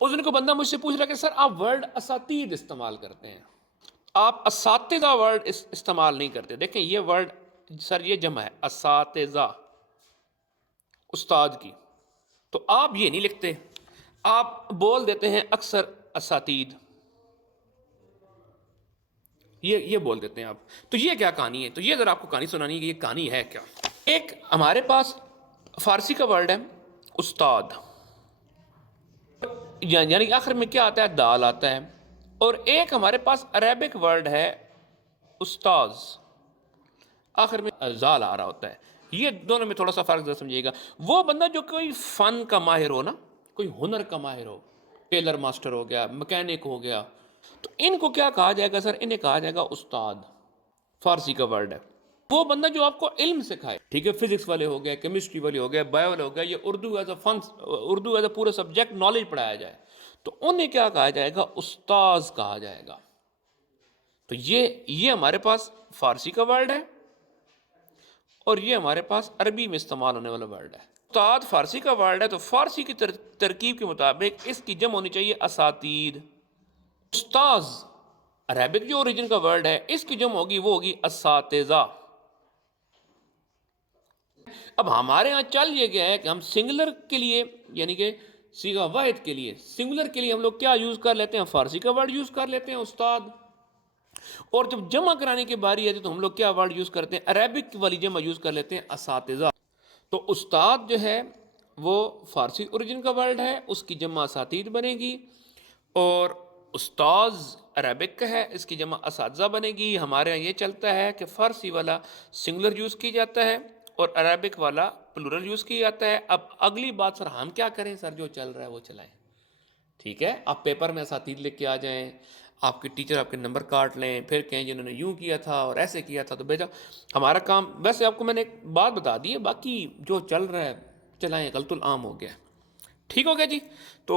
اس دن کو بندہ مجھ سے پوچھ رہا کہ سر آپ ورڈ اساتید استعمال کرتے ہیں، آپ اساتذہ ورڈ استعمال نہیں کرتے۔ دیکھیں یہ ورڈ سر یہ جمع ہے اساتذہ، استاد کی، تو آپ یہ نہیں لکھتے، آپ بول دیتے ہیں اکثر اساتید، یہ بول دیتے ہیں آپ۔ تو یہ کیا کہانی ہے؟ تو یہ ذرا آپ کو کہانی سنانی ہے کہ یہ کہانی ہے کیا۔ ایک ہمارے پاس فارسی کا ورڈ ہے استاد، یعنی آخر میں کیا آتا ہے؟ دال آتا ہے۔ اور ایک ہمارے پاس عربک ورڈ ہے استاذ، آخر میں زال آ رہا ہوتا ہے۔ یہ دونوں میں تھوڑا سا فرق ذرا سمجھیے گا۔ وہ بندہ جو کوئی فن کا ماہر ہو نا، کوئی ہنر کا ماہر ہو، ٹیلر ماسٹر ہو گیا، مکینک ہو گیا، تو ان کو کیا کہا جائے گا سر؟ انہیں کہا جائے گا استاد، فارسی کا ورڈ ہے۔ وہ بندہ جو آپ کو علم سکھائے، ٹھیک ہے، فزکس والے ہو گئے، کیمسٹری والے ہو گئے، بایو والے ہو گئے، یہ Urdu as a fun, Urdu as a پورا سبجیکٹ نالج پڑھایا جائے، تو انہیں کیا کہا جائے گا؟ استاذ کہا جائے گا۔ تو یہ ہمارے پاس فارسی کا ورڈ ہے، اور یہ ہمارے پاس عربی میں استعمال ہونے والا ورڈ ہے۔ استاد فارسی کا ورڈ ہے، تو فارسی کی ترکیب کے مطابق اس کی جمع ہونی چاہیے اساتید۔ استاذ عربک جو اوریجن کا ورڈ ہے، اس کی جمع ہوگی، وہ ہوگی اساتذہ۔ اب ہمارے ہاں چل یہ گیا ہے کہ ہم سنگولر کے لیے، یعنی کہ صیغہ واحد کے لیے، سنگولر کے لیے ہم لوگ کیا یوز کر لیتے ہیں؟ فارسی کا ورڈ یوز کر لیتے ہیں استاد، اور جب جمع کرانے کی باری آتی ہے تو ہم لوگ کیا ورڈ یوز کرتے ہیں؟ عربک والی جمع یوز کر لیتے ہیں اساتذہ۔ تو استاد جو ہے وہ فارسی اوریجن کا ورڈ ہے، اس کی جمع اساتید بنے گی، اور استاذ عربک کا ہے، اس کی جمع اساتذہ بنے گی۔ ہمارے یہاں یہ چلتا ہے کہ فارسی والا سنگولر یوز کی جاتا ہے اور عربک والا پلورل یوز کیا جاتا ہے۔ اب اگلی بات سر ہم کیا کریں؟ سر جو چل رہا ہے وہ چلائیں، ٹھیک ہے؟ آپ پیپر میں اساتید لکھ کے آ جائیں، آپ کے ٹیچر آپ کے نمبر کاٹ لیں، پھر کہیں جنہوں نے یوں کیا تھا اور ایسے کیا تھا، تو بیٹا ہمارا کام، ویسے آپ کو میں نے ایک بات بتا دی ہے، باقی جو چل رہا ہے چلائیں، غلط العام ہو گیا، ٹھیک ہو گیا جی؟ تو